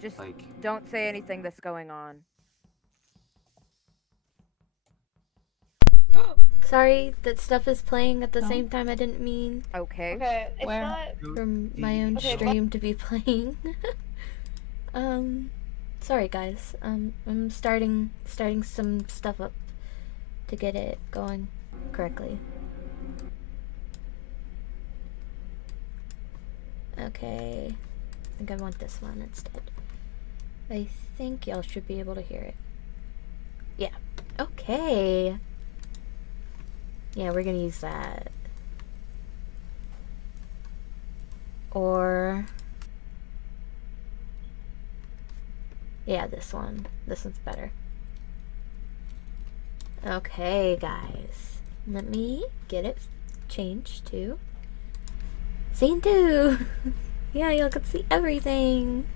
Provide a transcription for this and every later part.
Just Like, don't say anything that's going on. Sorry, that stuff is playing at the same time. I didn't mean Okay. Okay, it's Where? not. for my own Okay, stream to be playing. Sorry guys. I'm starting some stuff up to get it going correctly. Okay. I think I want this one instead. I think y'all should be able to hear it. Yeah. Okay. Yeah, we're gonna use that. Or... yeah, this one. This one's better. Okay, guys. Let me get it changed to scene 2. Yeah, y'all can see everything.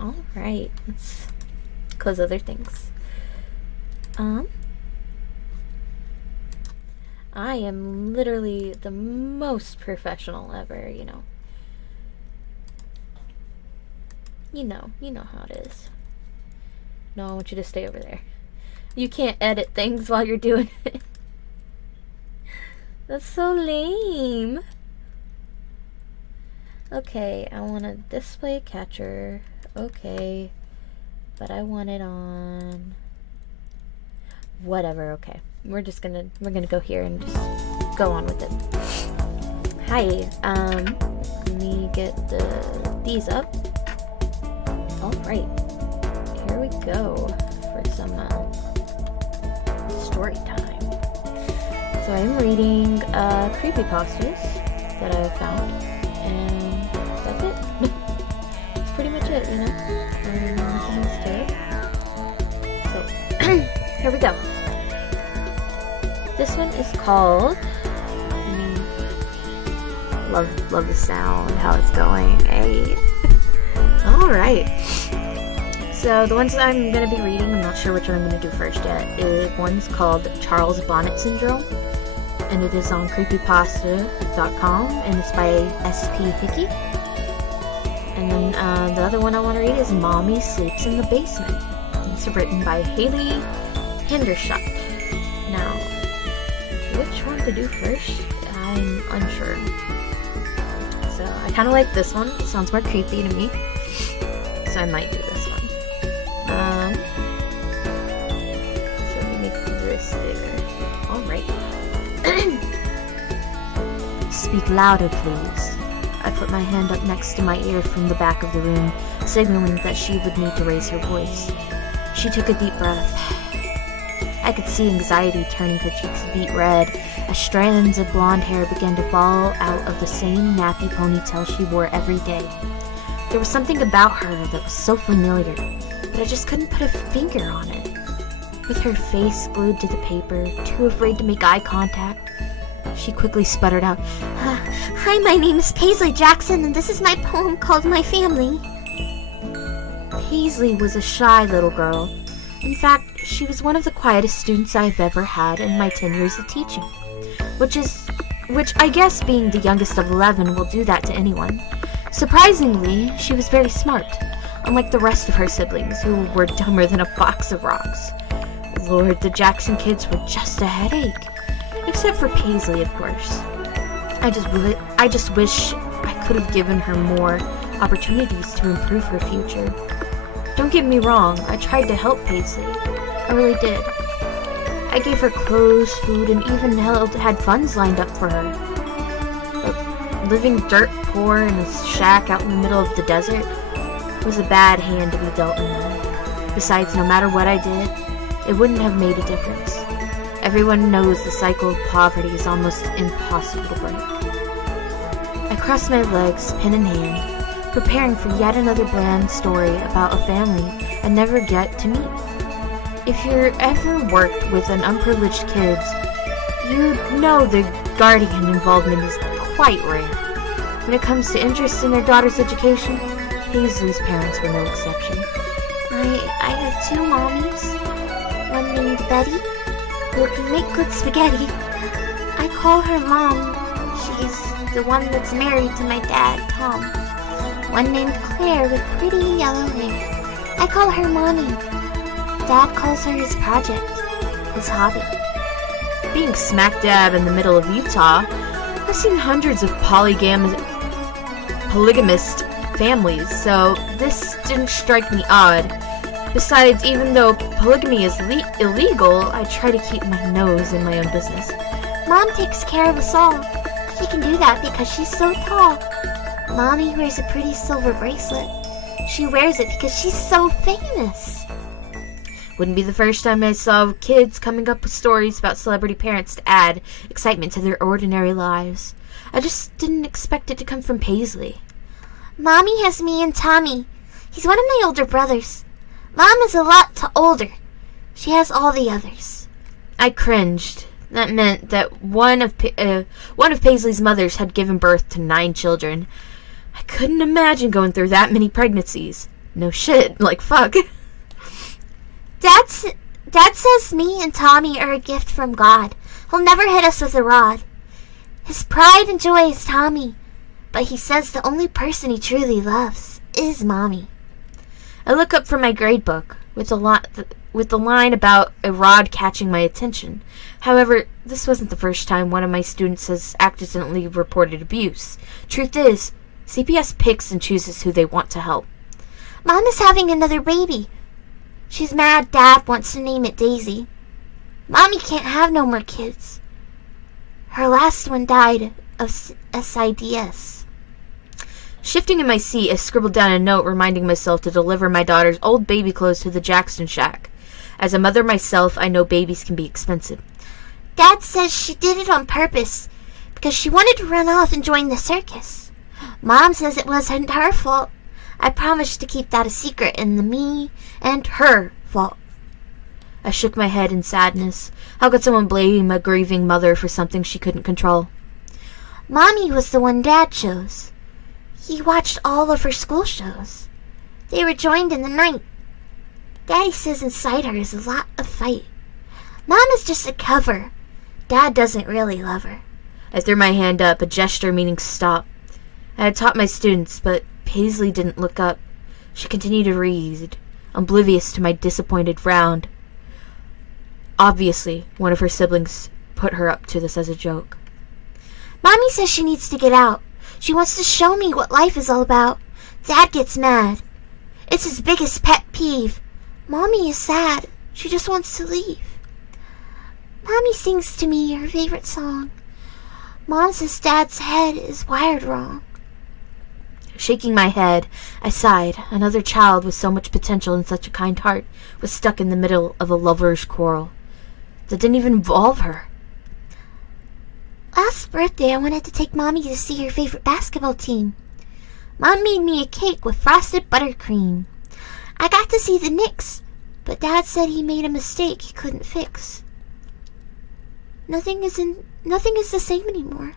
Alright, let's close other things. I am literally the most professional ever, you know. You know how it is. No, I want you to stay over there. You can't edit things while you're doing it. That's so lame. Okay, I want a display catcher. Okay. But I want it on... whatever, okay. We're gonna go here and just go on with it. Hi, let me get these up. Alright. Here we go for some story time. So I'm reading creepypastas that I found, and that's it. That's pretty much it, you know? Nothing else to it. So, here we go. This one is called... love the sound, how it's going. Hey. Alright. So the ones that I'm going to be reading, I'm not sure which one I'm going to do first yet. One's called Charles Bonnet Syndrome, and it is on creepypasta.com, and it's by S.P. Hickey. And then the other one I want to read is Mommy Sleeps in the Basement. It's written by Haley Hendershot. Now, which one to do first? I'm unsure. So I kind of like this one. It sounds more creepy to me. So I might do this one. So let me make this bigger. Alright. Speak louder, please. I put my hand up next to my ear from the back of the room, signaling that she would need to raise her voice. She took a deep breath. I could see anxiety turning her cheeks beet red as strands of blonde hair began to fall out of the same nappy ponytail she wore every day. There was something about her that was so familiar, but I just couldn't put a finger on it. With her face glued to the paper, too afraid to make eye contact, she quickly sputtered out, "Hi, my name is Paisley Jackson, and this is my poem called My Family." Paisley was a shy little girl. In fact, she was one of the quietest students I've ever had in my 10 years of teaching. Which I guess being the youngest of 11 will do that to anyone. Surprisingly, she was very smart, unlike the rest of her siblings, who were dumber than a box of rocks. Lord, the Jackson kids were just a headache. Except for Paisley, of course. I just wish I could have given her more opportunities to improve her future. Don't get me wrong, I tried to help Paisley. I really did. I gave her clothes, food, and even had funds lined up for her. But living dirt poor in a shack out in the middle of the desert was a bad hand to be dealt in. Besides, no matter what I did, it wouldn't have made a difference. Everyone knows the cycle of poverty is almost impossible to break. I crossed my legs, pen in hand, preparing for yet another bland story about a family I never get to meet. If you've ever worked with an unprivileged kids, you know the guardian involvement is quite rare. When it comes to interest in their daughter's education, Paisley's parents were no exception. I have 2 mommies, one named Betty, who can make good spaghetti. I call her Mom. She's the one that's married to my dad, Tom. one named Claire with pretty yellow hair. I call her Mommy. Dad calls her his project, his hobby. Being smack dab in the middle of Utah, I've seen hundreds of polygamist families, so this didn't strike me odd. Besides, even though polygamy is illegal, I try to keep my nose in my own business. Mom takes care of us all. She can do that because she's so tall. Mommy wears a pretty silver bracelet. She wears it because she's so famous. Wouldn't be the first time I saw kids coming up with stories about celebrity parents to add excitement to their ordinary lives. I just didn't expect it to come from Paisley. Mommy has me and Tommy. He's one of my older brothers. Mom is a lot older. She has all the others. I cringed. That meant that one of Paisley's mothers had given birth to 9 children. I couldn't imagine going through that many pregnancies. No shit, like fuck. Dad says me and Tommy are a gift from God. He'll never hit us with a rod. His pride and joy is Tommy, but he says the only person he truly loves is Mommy. I look up from my grade book with the line about a rod catching my attention. However, this wasn't the first time one of my students has accidentally reported abuse. Truth is, CPS picks and chooses who they want to help. Mom is having another baby. She's mad Dad wants to name it Daisy. Mommy can't have no more kids. Her last one died of SIDS. Shifting in my seat, I scribbled down a note reminding myself to deliver my daughter's old baby clothes to the Jackson Shack. As a mother myself, I know babies can be expensive. Dad says she did it on purpose because she wanted to run off and join the circus. Mom says it wasn't her fault. I promised to keep that a secret in the me and her fault. I shook my head in sadness. How could someone blame a grieving mother for something she couldn't control? Mommy was the one Dad chose. He watched all of her school shows. They were joined in the night. Daddy says inside her is a lot of fight. Mom is just a cover. Dad doesn't really love her. I threw my hand up, a gesture meaning stop. I had taught my students, but Paisley didn't look up. She continued to read, oblivious to my disappointed frown. Obviously, one of her siblings put her up to this as a joke. Mommy says she needs to get out. She wants to show me what life is all about. Dad gets mad. It's his biggest pet peeve. Mommy is sad. She just wants to leave. Mommy sings to me her favorite song. Mom says Dad's head is wired wrong. Shaking my head, I sighed. Another child with so much potential and such a kind heart was stuck in the middle of a lover's quarrel that didn't even involve her. Last birthday, I wanted to take Mommy to see her favorite basketball team. Mom made me a cake with frosted buttercream. I got to see the Knicks, but Dad said he made a mistake he couldn't fix. Nothing is the same anymore.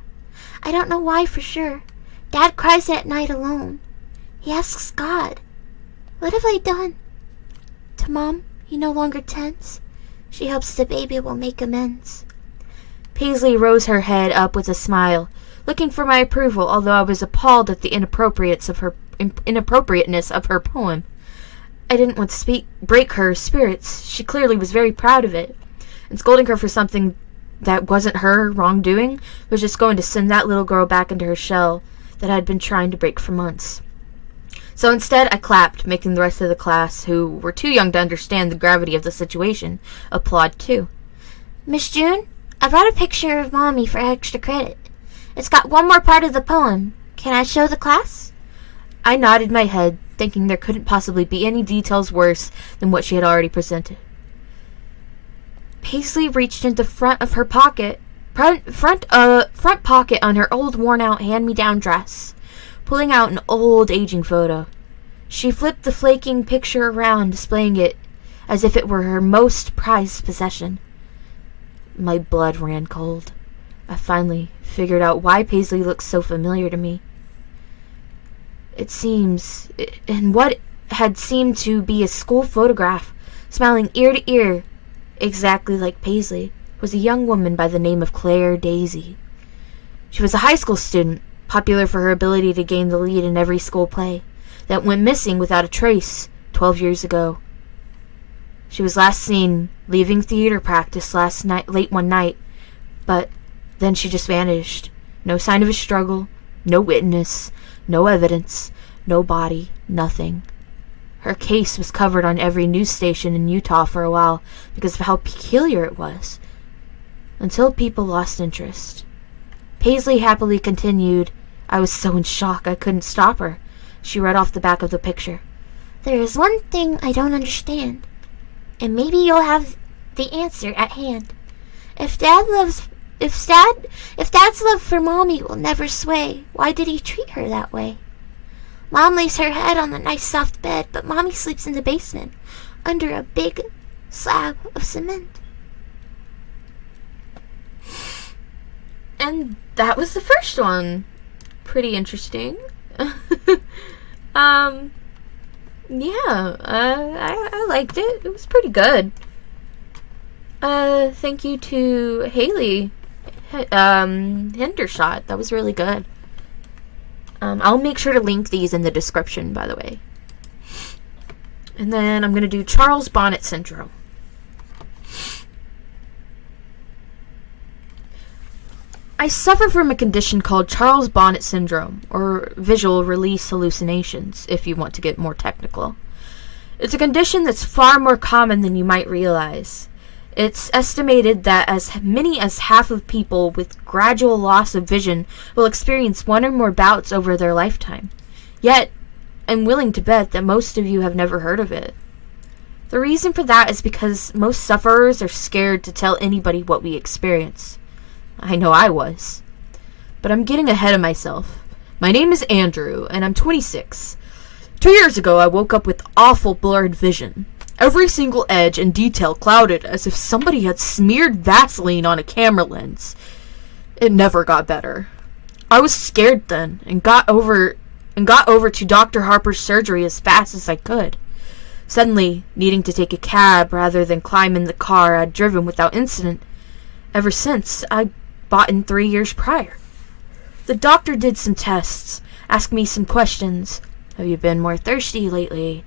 I don't know why for sure. Dad cries at night alone. He asks God, "What have I done?" To Mom, he no longer tends. She hopes the baby will make amends. Paisley rose her head up with a smile, looking for my approval, although I was appalled at the inappropriateness of her poem. I didn't want to break her spirits. She clearly was very proud of it, and scolding her for something that wasn't her wrongdoing was just going to send that little girl back into her shell that I'd been trying to break for months. So instead, I clapped, making the rest of the class, who were too young to understand the gravity of the situation, applaud too. Miss June, I brought a picture of Mommy for extra credit. It's got one more part of the poem. Can I show the class? I nodded my head, thinking there couldn't possibly be any details worse than what she had already presented. Paisley reached into the front of her pocket, front pocket on her old worn-out hand-me-down dress, pulling out an old aging photo. She flipped the flaking picture around, displaying it as if it were her most prized possession. My blood ran cold. I finally figured out why Paisley looked so familiar to me. In what had seemed to be a school photograph, smiling ear to ear, exactly like Paisley, was a young woman by the name of Claire Daisy. She was a high school student, popular for her ability to gain the lead in every school play. that went missing without a trace 12 years ago. She was last seen leaving theater practice late one night, but then she just vanished. No sign of a struggle, no witness, no evidence, no body, nothing. Her case was covered on every news station in Utah for a while because of how peculiar it was, until people lost interest. Paisley happily continued. I was so in shock I couldn't stop her. She read off the back of the picture. There is one thing I don't understand, and maybe you'll have the answer at hand. If Dad's love for Mommy will never sway, why did he treat her that way? Mom lays her head on the nice soft bed, but Mommy sleeps in the basement, under a big slab of cement. And that was the first one. Pretty interesting. Yeah, I liked it. It was pretty good. Thank you to Haley Hendershot. That was really good. I'll make sure to link these in the description, by the way. And then I'm going to do Charles Bonnet Syndrome. I suffer from a condition called Charles Bonnet Syndrome, or visual release hallucinations, if you want to get more technical. It's a condition that's far more common than you might realize. It's estimated that as many as half of people with gradual loss of vision will experience one or more bouts over their lifetime. Yet, I'm willing to bet that most of you have never heard of it. The reason for that is because most sufferers are scared to tell anybody what we experience. I know I was. But I'm getting ahead of myself. My name is Andrew, and I'm 26. 2 years ago, I woke up with awful blurred vision. Every single edge and detail clouded as if somebody had smeared Vaseline on a camera lens. It never got better. I was scared then, and got over to Dr. Harper's surgery as fast as I could. Suddenly, needing to take a cab rather than climb in the car I'd driven without incident. Ever since, I bought in 3 years prior. The doctor did some tests, asked me some questions. Have you been more thirsty lately?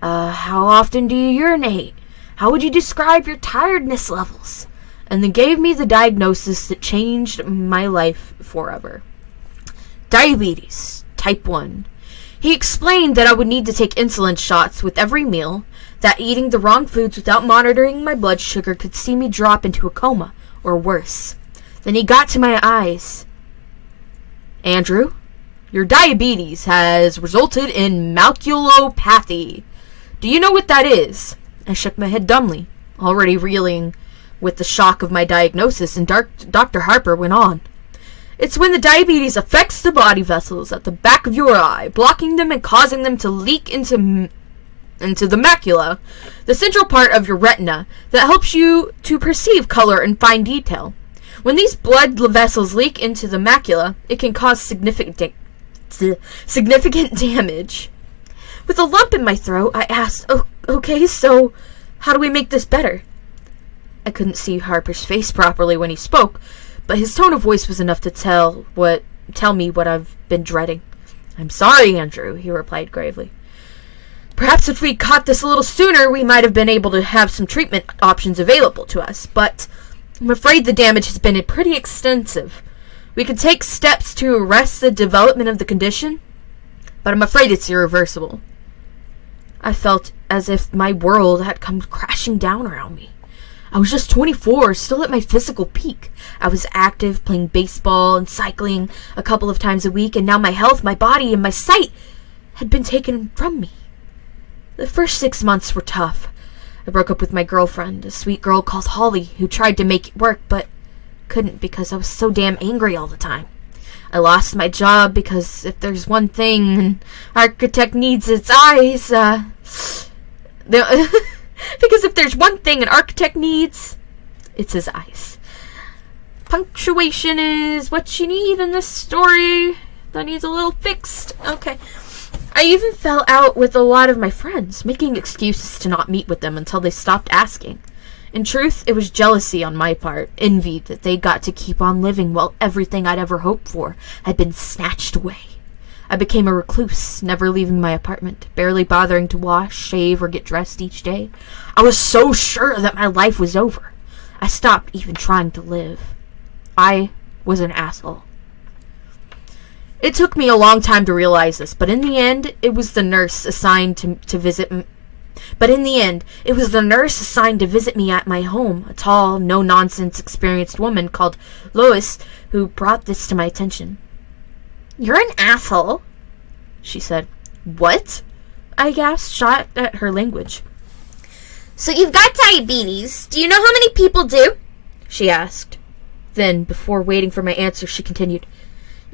How often do you urinate? How would you describe your tiredness levels? And then gave me the diagnosis that changed my life forever. Diabetes, type 1. He explained that I would need to take insulin shots with every meal, that eating the wrong foods without monitoring my blood sugar could see me drop into a coma, or worse. Then he got to my eyes. Andrew, your diabetes has resulted in maculopathy. Do you know what that is? I shook my head dumbly, already reeling with the shock of my diagnosis, and Dr. Harper went on. It's when the diabetes affects the body vessels at the back of your eye, blocking them and causing them to leak into the macula, the central part of your retina that helps you to perceive color and fine detail. When these blood vessels leak into the macula, it can cause significant damage. With a lump in my throat, I asked, okay, so how do we make this better? I couldn't see Harper's face properly when he spoke, but his tone of voice was enough to tell me what I've been dreading. I'm sorry, Andrew, he replied gravely. Perhaps if we caught this a little sooner, we might have been able to have some treatment options available to us, but I'm afraid the damage has been pretty extensive. We could take steps to arrest the development of the condition, but I'm afraid it's irreversible. I felt as if my world had come crashing down around me. I was just 24, still at my physical peak. I was active, playing baseball and cycling a couple of times a week, and now my health, my body, and my sight had been taken from me. The first 6 months were tough. I broke up with my girlfriend, a sweet girl called Holly, who tried to make it work, but couldn't because I was so damn angry all the time. I lost my job because if there's one thing an architect needs, it's eyes. Because if there's one thing an architect needs, it's his eyes. Punctuation is what you need in this story. That needs a little fixed. Okay. I even fell out with a lot of my friends, making excuses to not meet with them until they stopped asking. In truth, it was jealousy on my part, envy that they got to keep on living while everything I'd ever hoped for had been snatched away. I became a recluse, never leaving my apartment, barely bothering to wash, shave, or get dressed each day. I was so sure that my life was over. I stopped even trying to live. I was an asshole. It took me a long time to realize this, but in the end, it was the nurse assigned to visit me. But in the end, it was the nurse assigned to visit me at my home, a tall, no-nonsense, experienced woman called Lois, who brought this to my attention. "You're an asshole," she said. "What?" I gasped, shocked at her language. "So you've got diabetes. Do you know how many people do?" she asked. Then, before waiting for my answer, she continued.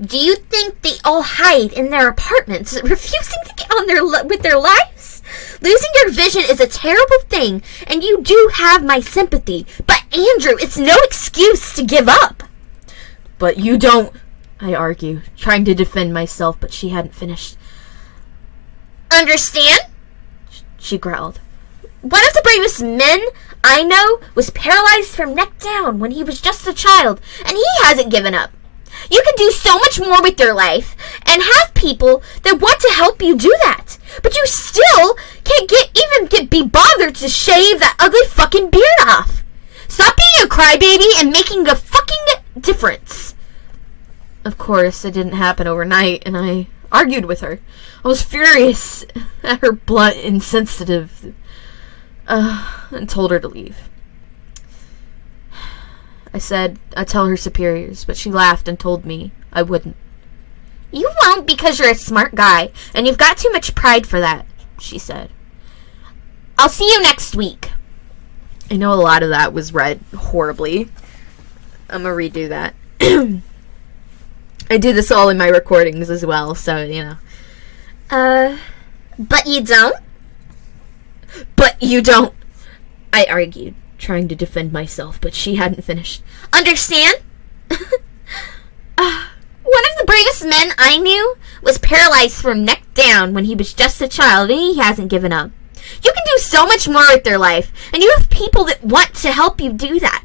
"Do you think they all hide in their apartments, refusing to get on with their lives? Losing your vision is a terrible thing, and you do have my sympathy. But Andrew, it's no excuse to give up." "But you don't," I argued, trying to defend myself, but she hadn't finished. "Understand?" she growled. "One of the bravest men I know was paralyzed from neck down when he was just a child, and he hasn't given up. You can do so much more with your life and have people that want to help you do that. But you still can't be bothered to shave that ugly fucking beard off. Stop being a crybaby and making a fucking difference." Of course, it didn't happen overnight, and I argued with her. I was furious at her blunt, insensitive, and told her to leave. I said I'd tell her superiors, but she laughed and told me I wouldn't. "You won't because you're a smart guy, and you've got too much pride for that," she said. "I'll see you next week." I know a lot of that was read horribly. I'm gonna redo that. I do this all in my recordings as well, so, you know. But you don't? "But you don't," I argued, trying to defend myself, but she hadn't finished. "Understand?" One of the bravest men I knew was paralyzed from neck down when he was just a child, and he hasn't given up. You can do so much more with your life, and you have people that want to help you do that.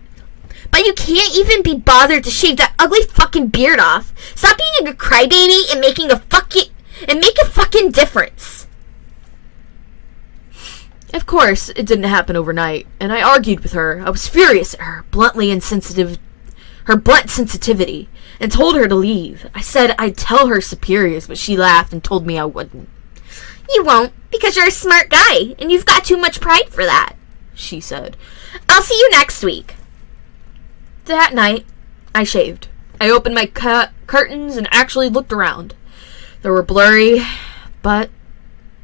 But you can't even be bothered to shave that ugly fucking beard off. Stop being a crybaby and make a fucking difference. Of course, it didn't happen overnight, and I argued with her. I was furious at her blunt sensitivity, and told her to leave. I said I'd tell her superiors, but she laughed and told me I wouldn't. "You won't, because you're a smart guy, and you've got too much pride for that," she said. "I'll see you next week." That night, I shaved. I opened my curtains and actually looked around. They were blurry, but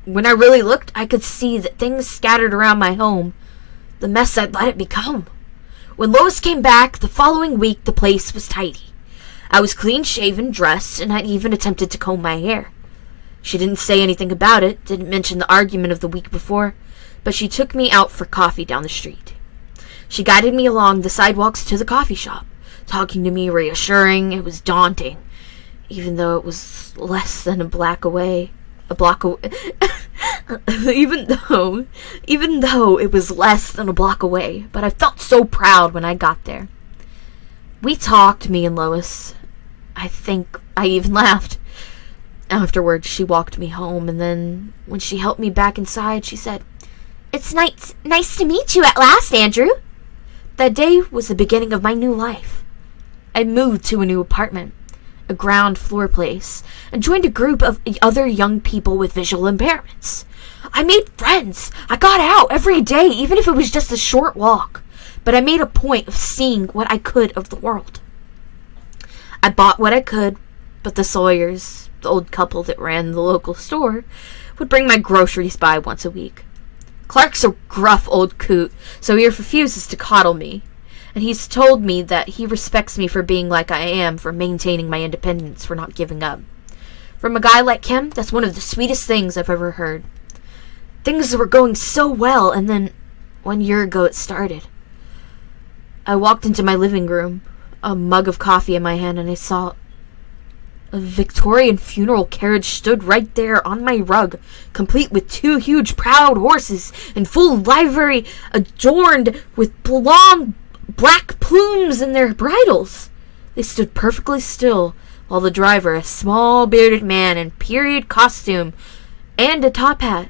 when I really looked, I could see that things scattered around my home, the mess I'd let it become. When Lois came back the following week, the place was tidy. I was clean-shaven, dressed, and I'd even attempted to comb my hair. She didn't say anything about it, didn't mention the argument of the week before, but she took me out for coffee down the street. She guided me along the sidewalks to the coffee shop, talking to me, reassuring. It was daunting, even though it was less than a block away. even though it was less than a block away, but I felt so proud when I got there. We talked, me and Lois. I think I even laughed. Afterwards, she walked me home, and then when she helped me back inside, she said, "It's nice to meet you at last, Andrew." That day was the beginning of my new life. I moved to a new apartment, a ground floor place, and joined a group of other young people with visual impairments. I made friends. I got out every day, even if it was just a short walk. But I made a point of seeing what I could of the world. I bought what I could, but the Sawyers, the old couple that ran the local store, would bring my groceries by once a week. Clark's a gruff old coot, so he refuses to coddle me. And he's told me that he respects me for being like I am, for maintaining my independence, for not giving up. From a guy like him, that's one of the sweetest things I've ever heard. Things were going so well, and then 1 year ago it started. I walked into my living room, a mug of coffee in my hand, and I saw a Victorian funeral carriage stood right there on my rug, complete with 2 huge proud horses in full livery, adorned with long black plumes in their bridles. They stood perfectly still, while the driver, a small bearded man in period costume and a top hat,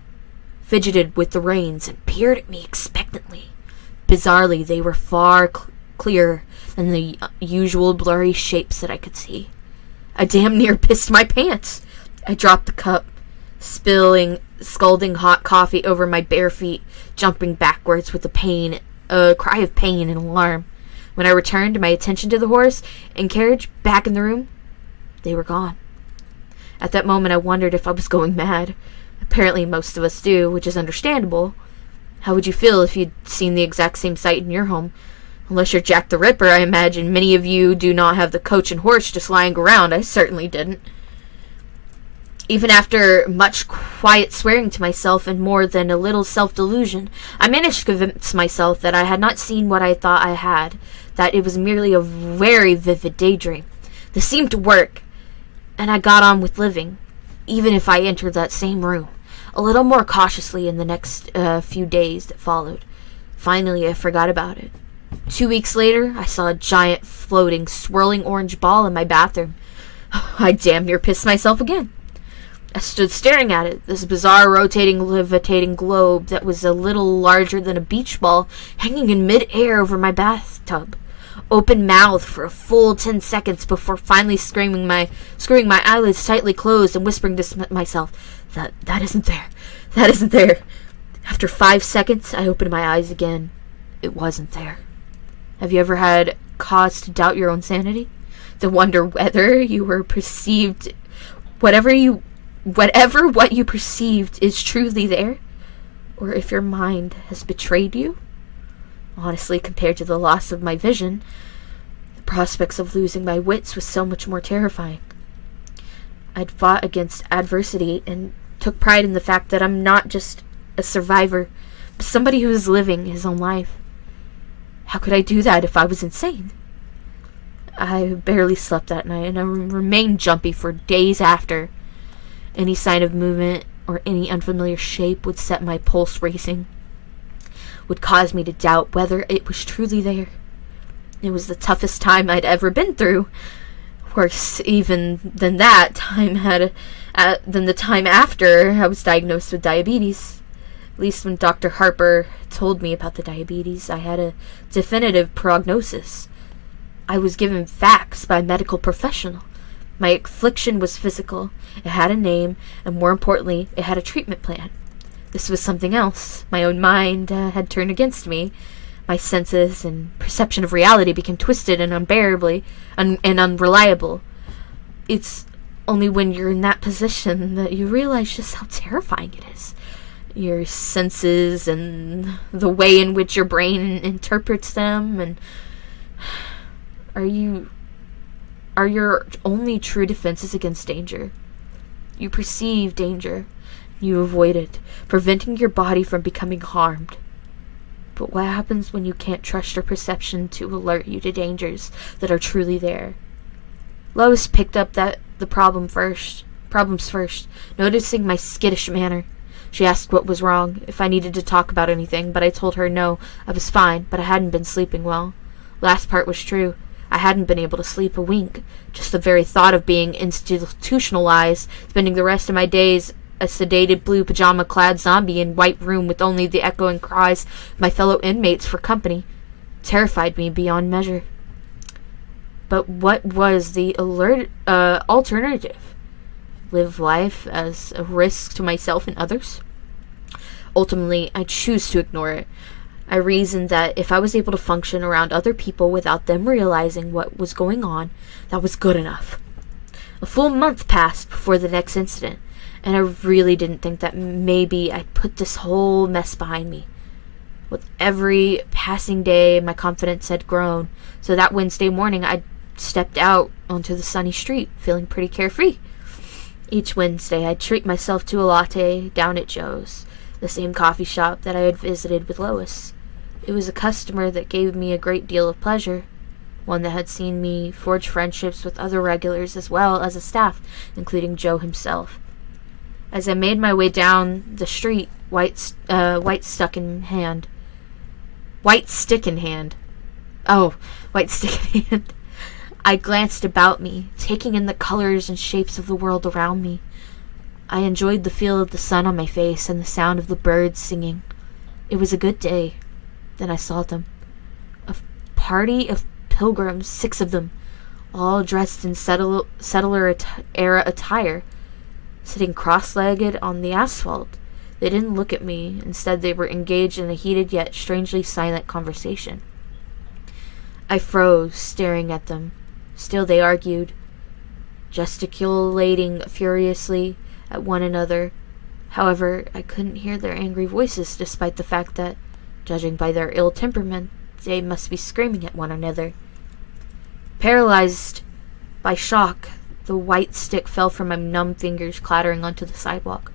fidgeted with the reins and peered at me expectantly. Bizarrely, they were far clearer than the usual blurry shapes that I could see. I damn near pissed my pants. I dropped the cup, spilling scalding hot coffee over my bare feet, jumping backwards with a cry of pain and alarm. When I returned my attention to the horse and carriage back in the room, they were gone. At that moment, I wondered if I was going mad. Apparently, most of us do, which is understandable. How would you feel if you'd seen the exact same sight in your home? Unless you're Jack the Ripper, I imagine many of you do not have the coach and horse just lying around. I certainly didn't. Even after much quiet swearing to myself and more than a little self-delusion, I managed to convince myself that I had not seen what I thought I had, that it was merely a very vivid daydream. This seemed to work, and I got on with living, even if I entered that same room, a little more cautiously in the next few days that followed. Finally, I forgot about it. 2 weeks later, I saw a giant, floating, swirling orange ball in my bathroom. I damn near pissed myself again. I stood staring at it, this bizarre, rotating, levitating globe that was a little larger than a beach ball, hanging in mid-air over my bathtub. Open-mouthed for a full 10 seconds before finally screwing my eyelids tightly closed and whispering to myself, that isn't there. That isn't there. After 5 seconds, I opened my eyes again. It wasn't there. Have you ever had cause to doubt your own sanity? To wonder whether you were perceived, whatever what you perceived is truly there? Or if your mind has betrayed you? Honestly, compared to the loss of my vision, the prospects of losing my wits was so much more terrifying. I'd fought against adversity and took pride in the fact that I'm not just a survivor, but somebody who is living his own life. How could I do that if I was insane? I barely slept that night, and I remained jumpy for days after. Any sign of movement or any unfamiliar shape would set my pulse racing, would cause me to doubt whether it was truly there. It was the toughest time I'd ever been through. Worse even than that time than the time after I was diagnosed with diabetes. At least when Dr. Harper told me about the diabetes, I had a definitive prognosis. I was given facts by a medical professional. My affliction was physical. It had a name, and more importantly, it had a treatment plan. This was something else. My own mind had turned against me. My senses and perception of reality became twisted and unreliable. It's only when you're in that position that you realize just how terrifying it is. Your senses and the way in which your brain interprets them, and are your only true defenses against danger. You perceive danger. You avoid it, preventing your body from becoming harmed. But what happens when you can't trust your perception to alert you to dangers that are truly there? Lois picked up the problems first, noticing my skittish manner. She asked what was wrong, if I needed to talk about anything, but I told her no, I was fine, but I hadn't been sleeping well. Last part was true. I hadn't been able to sleep a wink. Just the very thought of being institutionalized, spending the rest of my days a sedated blue pajama-clad zombie in white room with only the echoing cries of my fellow inmates for company, terrified me beyond measure. But what was the alternative? Live life as a risk to myself and others? Ultimately, I choose to ignore it. I reasoned that if I was able to function around other people without them realizing what was going on, that was good enough. A full month passed before the next incident, and I really didn't think that maybe I'd put this whole mess behind me. With every passing day, my confidence had grown, so that Wednesday morning I stepped out onto the sunny street, feeling pretty carefree. Each Wednesday, I'd treat myself to a latte down at Joe's, the same coffee shop that I had visited with Lois. It was a customer that gave me a great deal of pleasure, one that had seen me forge friendships with other regulars as well as a staff, including Joe himself. As I made my way down the street, white stick in hand, I glanced about me, taking in the colors and shapes of the world around me. I enjoyed the feel of the sun on my face and the sound of the birds singing. It was a good day. Then I saw them. A party of pilgrims, 6 of them, all dressed in settler-era attire, sitting cross-legged on the asphalt. They didn't look at me. Instead, they were engaged in a heated yet strangely silent conversation. I froze, staring at them. Still they argued, gesticulating furiously at one another. However, I couldn't hear their angry voices, despite the fact that, judging by their ill temperament, they must be screaming at one another. Paralyzed by shock, the white stick fell from my numb fingers, clattering onto the sidewalk.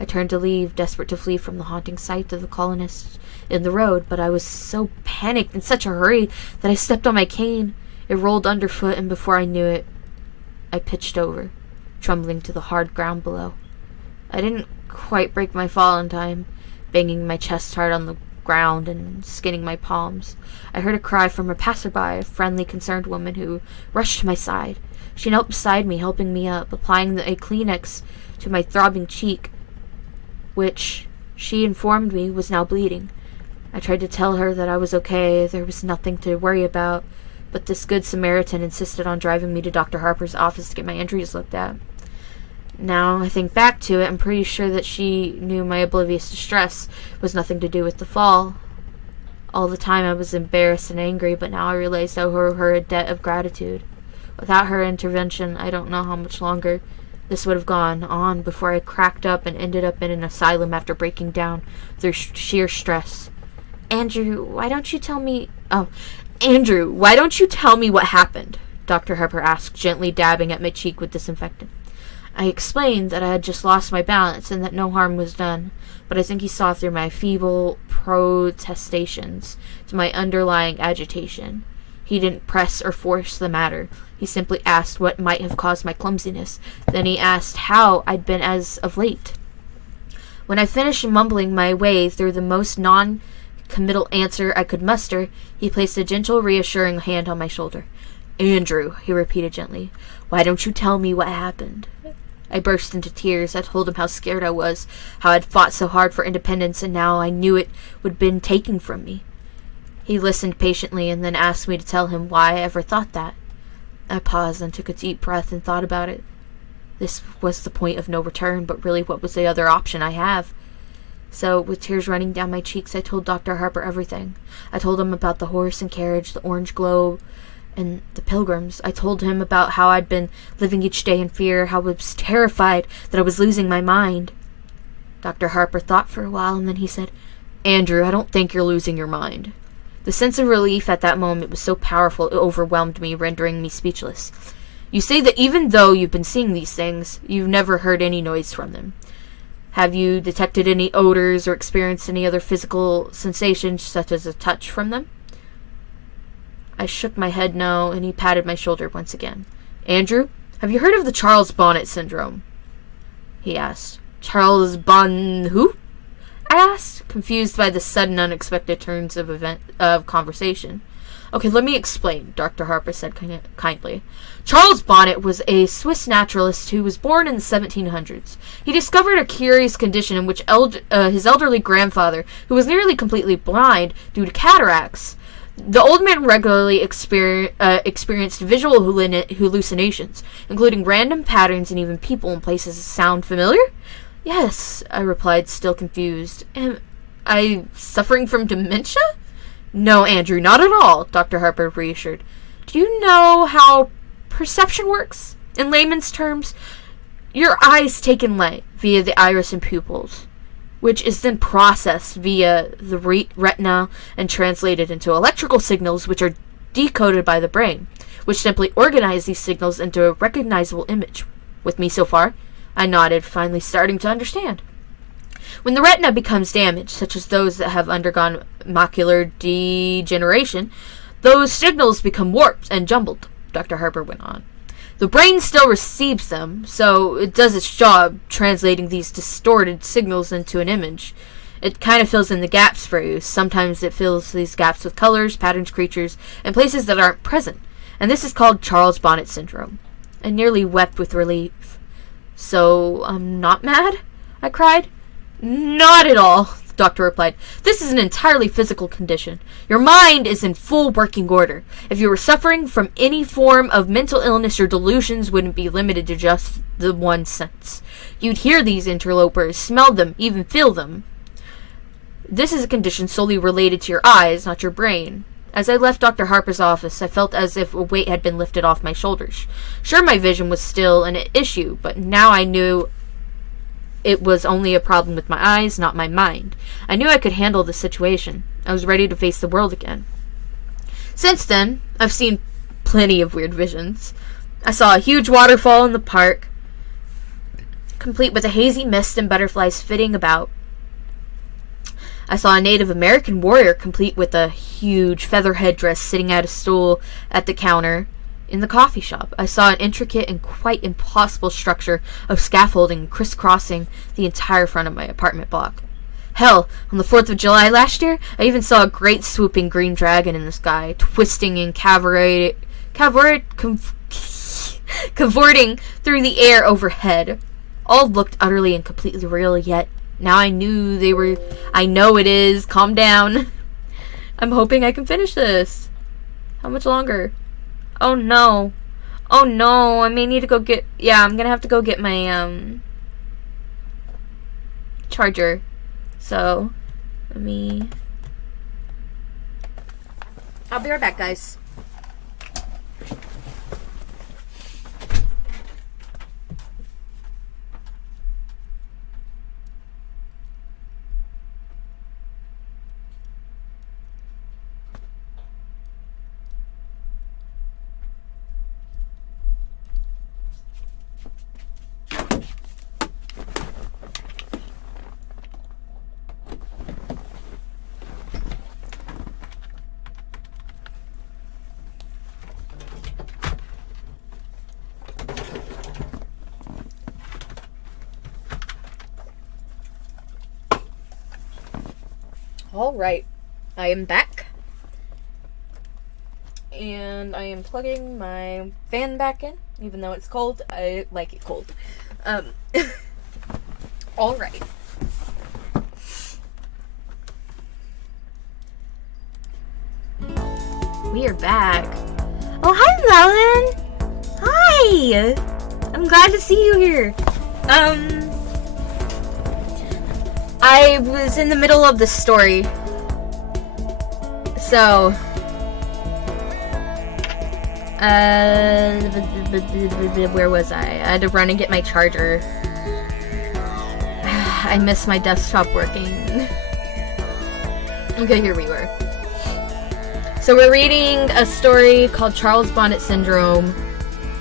I turned to leave, desperate to flee from the haunting sight of the colonists in the road, but I was so panicked, in such a hurry, that I stepped on my cane. It rolled underfoot, and before I knew it, I pitched over, trembling to the hard ground below. I didn't quite break my fall in time, banging my chest hard on the ground and skinning my palms. I heard a cry from a passerby, a friendly, concerned woman who rushed to my side. She knelt beside me, helping me up, applying a Kleenex to my throbbing cheek, which, she informed me, was now bleeding. I tried to tell her that I was okay, there was nothing to worry about, but this good Samaritan insisted on driving me to Dr. Harper's office to get my injuries looked at. Now I think back to it, I'm pretty sure that she knew my oblivious distress was nothing to do with the fall. All the time I was embarrassed and angry, but now I realized I owe her a debt of gratitude. Without her intervention, I don't know how much longer this would have gone on before I cracked up and ended up in an asylum after breaking down through sheer stress. Andrew, why don't you tell me what happened? Dr. Harper asked, gently dabbing at my cheek with disinfectant. I explained that I had just lost my balance and that no harm was done, but I think he saw through my feeble protestations to my underlying agitation. He didn't press or force the matter. He simply asked what might have caused my clumsiness. Then he asked how I'd been as of late. When I finished mumbling my way through the most non-committal answer I could muster, he placed a gentle, reassuring hand on my shoulder. Andrew, he repeated gently, why don't you tell me what happened? I burst into tears. I told him how scared I was, how I'd fought so hard for independence, and now I knew it would been taken from me. He listened patiently and then asked me to tell him why I ever thought that. I paused and took a deep breath and thought about it. This was the point of no return, but really what was the other option I have? So, with tears running down my cheeks, I told Dr. Harper everything. I told him about the horse and carriage, the orange globe, and the pilgrims. I told him about how I'd been living each day in fear, how I was terrified that I was losing my mind. Dr. Harper thought for a while, and then he said, Andrew, I don't think you're losing your mind. The sense of relief at that moment was so powerful it overwhelmed me, rendering me speechless. You say that even though you've been seeing these things, you've never heard any noise from them. Have you detected any odors or experienced any other physical sensations, such as a touch from them? I shook my head no, and he patted my shoulder once again. Andrew, have you heard of the Charles Bonnet syndrome? He asked. Charles who? I asked, confused by the sudden unexpected turns of conversation. Okay, let me explain, Dr. Harper said kindly. Charles Bonnet was a Swiss naturalist who was born in the 1700s. He discovered a curious condition in which his elderly grandfather, who was nearly completely blind due to cataracts, the old man regularly experienced visual hallucinations, including random patterns and even people and places. Sound familiar? Yes, I replied, still confused. Am I suffering from dementia? No, Andrew, not at all, Dr. Harper reassured. Do you know how perception works? In layman's terms, your eyes take in light via the iris and pupils, which is then processed via the retina and translated into electrical signals, which are decoded by the brain, which simply organize these signals into a recognizable image. With me so far? I nodded, finally starting to understand. When the retina becomes damaged, such as those that have undergone macular degeneration, those signals become warped and jumbled, Dr. Harper went on. The brain still receives them, so it does its job translating these distorted signals into an image. It kind of fills in the gaps for you. Sometimes it fills these gaps with colors, patterns, creatures, and places that aren't present. And this is called Charles Bonnet syndrome. I nearly wept with relief. So, I'm not mad? I cried. Not at all, the doctor replied. This is an entirely physical condition. Your mind is in full working order. If you were suffering from any form of mental illness, your delusions wouldn't be limited to just the one sense. You'd hear these interlopers, smell them, even feel them. This is a condition solely related to your eyes, not your brain. As I left Dr. Harper's office, I felt as if a weight had been lifted off my shoulders. Sure, my vision was still an issue, but now I knew it was only a problem with my eyes, not my mind. I knew I could handle the situation. I was ready to face the world again. Since then, I've seen plenty of weird visions. I saw a huge waterfall in the park, complete with a hazy mist and butterflies flitting about. I saw a Native American warrior complete with a huge feather headdress sitting at a stool at the counter in the coffee shop. I saw an intricate and quite impossible structure of scaffolding crisscrossing the entire front of my apartment block. Hell, on the 4th of July last year, I even saw a great swooping green dragon in the sky, twisting and cavorting through the air overhead. All looked utterly and completely real, yet now I know it is. Calm down. I'm hoping I can finish this. How much longer? Oh no. Oh no, I may need to go get, I'm gonna have to go get my, charger. So, I'll be right back, guys. Alright, I am back, and I am plugging my fan back in, even though it's cold. I like it cold. Alright. We are back. Oh, hi, Melon! Hi! I'm glad to see you here. I was in the middle of the story, so, where was I? I had to run and get my charger. I missed my desktop working. Okay, here we were. So we're reading a story called Charles Bonnet Syndrome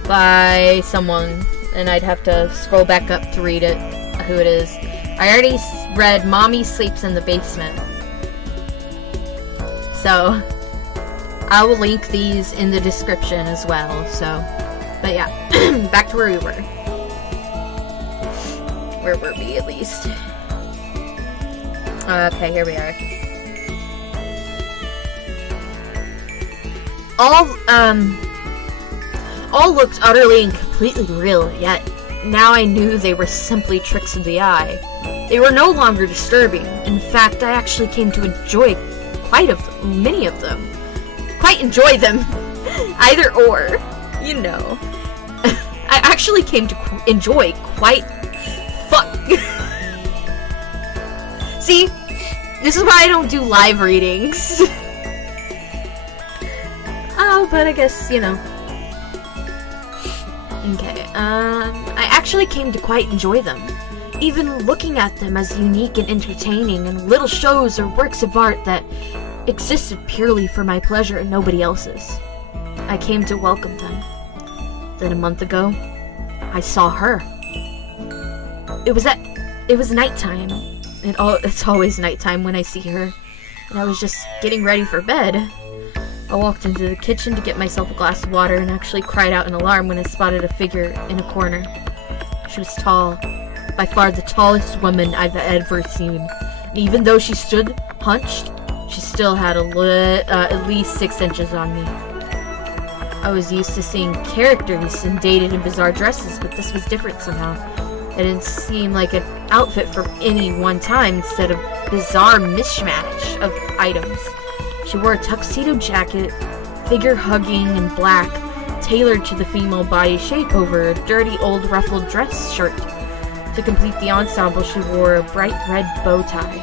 by someone, and I'd have to scroll back up to read it, who it is. I already read Mommy Sleeps in the Basement. So, I will link these in the description as well. So, but yeah, back to where we were. Where were we, at least? Okay, here we are. All looked utterly and completely real, yet now I knew they were simply tricks of the eye. They were no longer disturbing. In fact, I actually came to enjoy many of them. Quite enjoy them. Either or, you know. I actually came to enjoy See, this is why I don't do live readings. Oh, but I guess, you know. Okay, I actually came to quite enjoy them. Even looking at them as unique and entertaining and little shows or works of art that existed purely for my pleasure and nobody else's. I came to welcome them. Then a month ago, I saw her. It was nighttime. It's always nighttime when I see her. And I was just getting ready for bed. I walked into the kitchen to get myself a glass of water and actually cried out in alarm when I spotted a figure in a corner. She was tall. By far the tallest woman I've ever seen. And even though she stood hunched, she still had at least 6 inches on me. I was used to seeing characters in dated and bizarre dresses, but this was different somehow. It didn't seem like an outfit from any one time instead of bizarre mishmash of items. She wore a tuxedo jacket, figure hugging in black, tailored to the female body shape over a dirty old ruffled dress shirt. To complete the ensemble, she wore a bright red bow tie.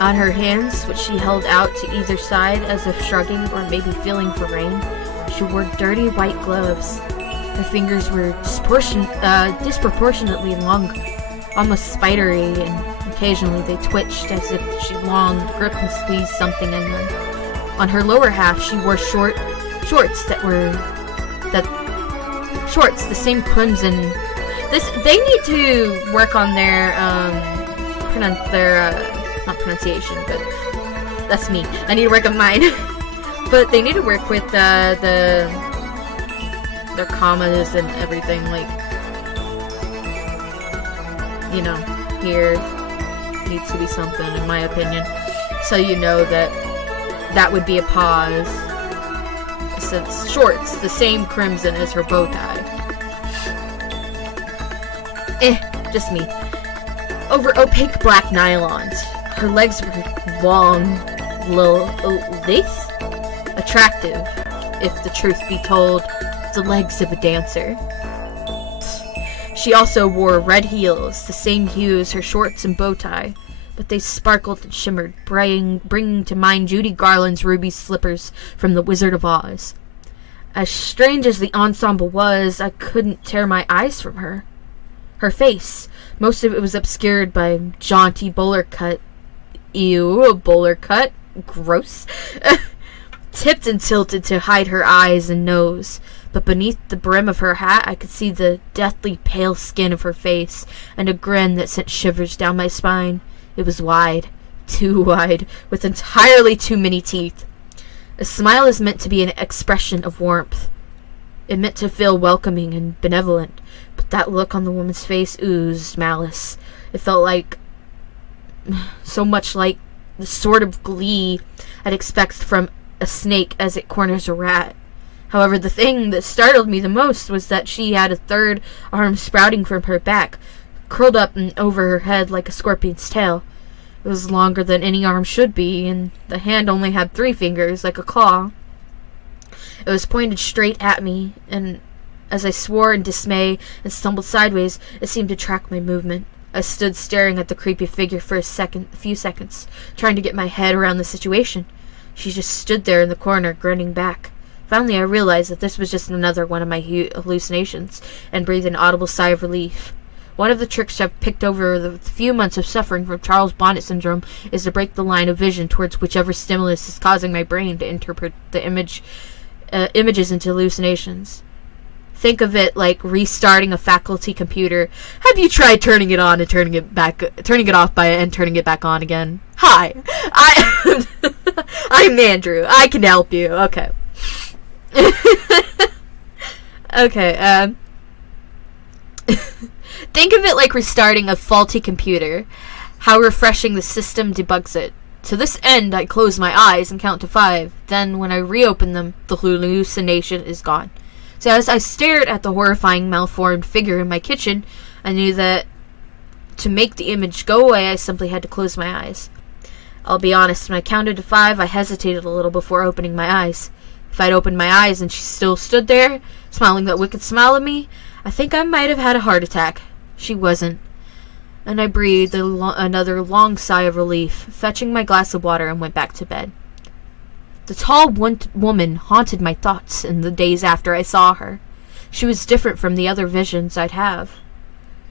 On her hands, which she held out to either side as if shrugging or maybe feeling for rain, she wore dirty white gloves. Her fingers were disproportionately long, almost spidery, and occasionally they twitched as if she longed to grip and squeeze something in them. On her lower half, she wore shorts the same crimson. They need to work on their not pronunciation, but that's me. I need to work on mine. But they need to work with their commas and everything, like, you know, here needs to be something, in my opinion. So you know that would be a pause. Since shorts, the same crimson as her bow tie. Just me. Over opaque black nylons. Her legs were long, lace? Attractive, if the truth be told, the legs of a dancer. She also wore red heels, the same hue as her shorts and bow tie, but they sparkled and shimmered, bringing to mind Judy Garland's ruby slippers from The Wizard of Oz. As strange as the ensemble was, I couldn't tear my eyes from her. Her face, most of it was obscured by jaunty bowler cut. Ew, a bowler cut. Gross. Tipped and tilted to hide her eyes and nose, but beneath the brim of her hat I could see the deathly pale skin of her face and a grin that sent shivers down my spine. It was wide, too wide, with entirely too many teeth. A smile is meant to be an expression of warmth. It meant to feel welcoming and benevolent, but that look on the woman's face oozed malice. It felt like so much like the sort of glee I'd expect from a snake as it corners a rat. However, the thing that startled me the most was that she had a third arm sprouting from her back, curled up and over her head like a scorpion's tail. It was longer than any arm should be, and the hand only had 3 fingers, like a claw. It was pointed straight at me, and as I swore in dismay and stumbled sideways, it seemed to track my movement. I stood staring at the creepy figure for a few seconds, trying to get my head around the situation. She just stood there in the corner, grinning back. Finally, I realized that this was just another one of my hallucinations, and breathed an audible sigh of relief. One of the tricks I've picked over the few months of suffering from Charles Bonnet syndrome is to break the line of vision towards whichever stimulus is causing my brain to interpret the images into hallucinations. Think of it like restarting a faculty computer. Have you tried turning it on and turning it off and turning it back on again? Hi, I'm Andrew. I can help you. Okay. Okay. Think of it like restarting a faulty computer. How refreshing the system debugs it. To this end, I close my eyes and count to 5. Then, when I reopen them, the hallucination is gone. So as I stared at the horrifying malformed figure in my kitchen, I knew that to make the image go away, I simply had to close my eyes. I'll be honest, when I counted to 5, I hesitated a little before opening my eyes. If I'd opened my eyes and she still stood there, smiling that wicked smile at me, I think I might have had a heart attack. She wasn't. And I breathed another long sigh of relief, fetching my glass of water and went back to bed. The tall woman haunted my thoughts in the days after I saw her. She was different from the other visions I'd have.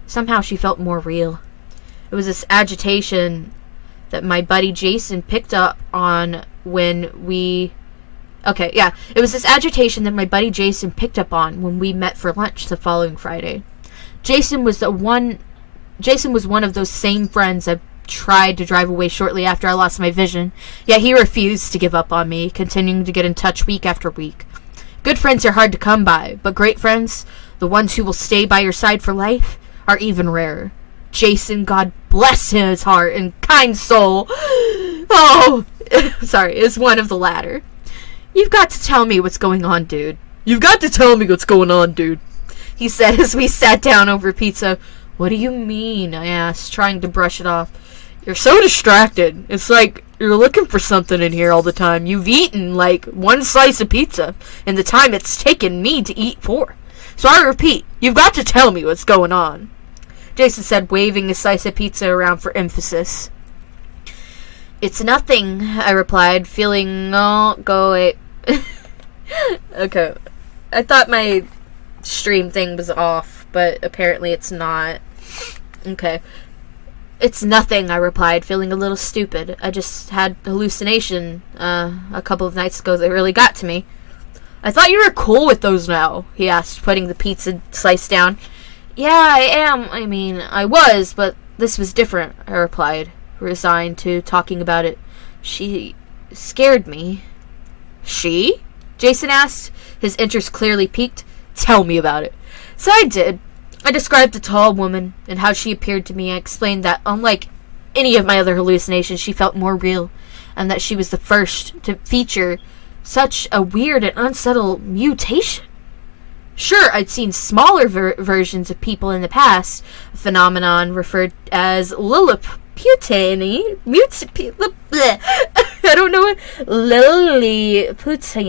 Somehow she felt more real. It was this agitation that my buddy Jason picked up on when we... It was this agitation that my buddy Jason picked up on when we met for lunch the following Friday. Jason was one of those same friends I tried to drive away shortly after I lost my vision, yet he refused to give up on me, continuing to get in touch week after week. Good friends are hard to come by, but great friends, the ones who will stay by your side for life, are even rarer. Jason, God bless his heart and kind soul, is one of the latter. You've got to tell me what's going on, dude. You've got to tell me what's going on, dude, he said as we sat down over pizza. What do you mean? I asked, trying to brush it off. You're so distracted. It's like you're looking for something in here all the time. You've eaten like one slice of pizza in the time it's taken me to eat 4. So I repeat, you've got to tell me what's going on, Jason said, waving a slice of pizza around for emphasis. It's nothing, I replied, feeling go away. Okay. I thought my stream thing was off, but apparently it's not. Okay. It's nothing, I replied, feeling a little stupid. I just had a hallucination a couple of nights ago that really got to me. I thought you were cool with those now, he asked, putting the pizza slice down. Yeah, I am. I mean, I was, but this was different, I replied, resigned to talking about it. She scared me. She? Jason asked, his interest clearly piqued. Tell me about it. So I did. I described the tall woman and how she appeared to me. I explained that, unlike any of my other hallucinations, she felt more real, and that she was the first to feature such a weird and unsettled mutation. Sure, I'd seen smaller versions of people in the past, a phenomenon referred as Lilliputian. I don't know what Lilliputian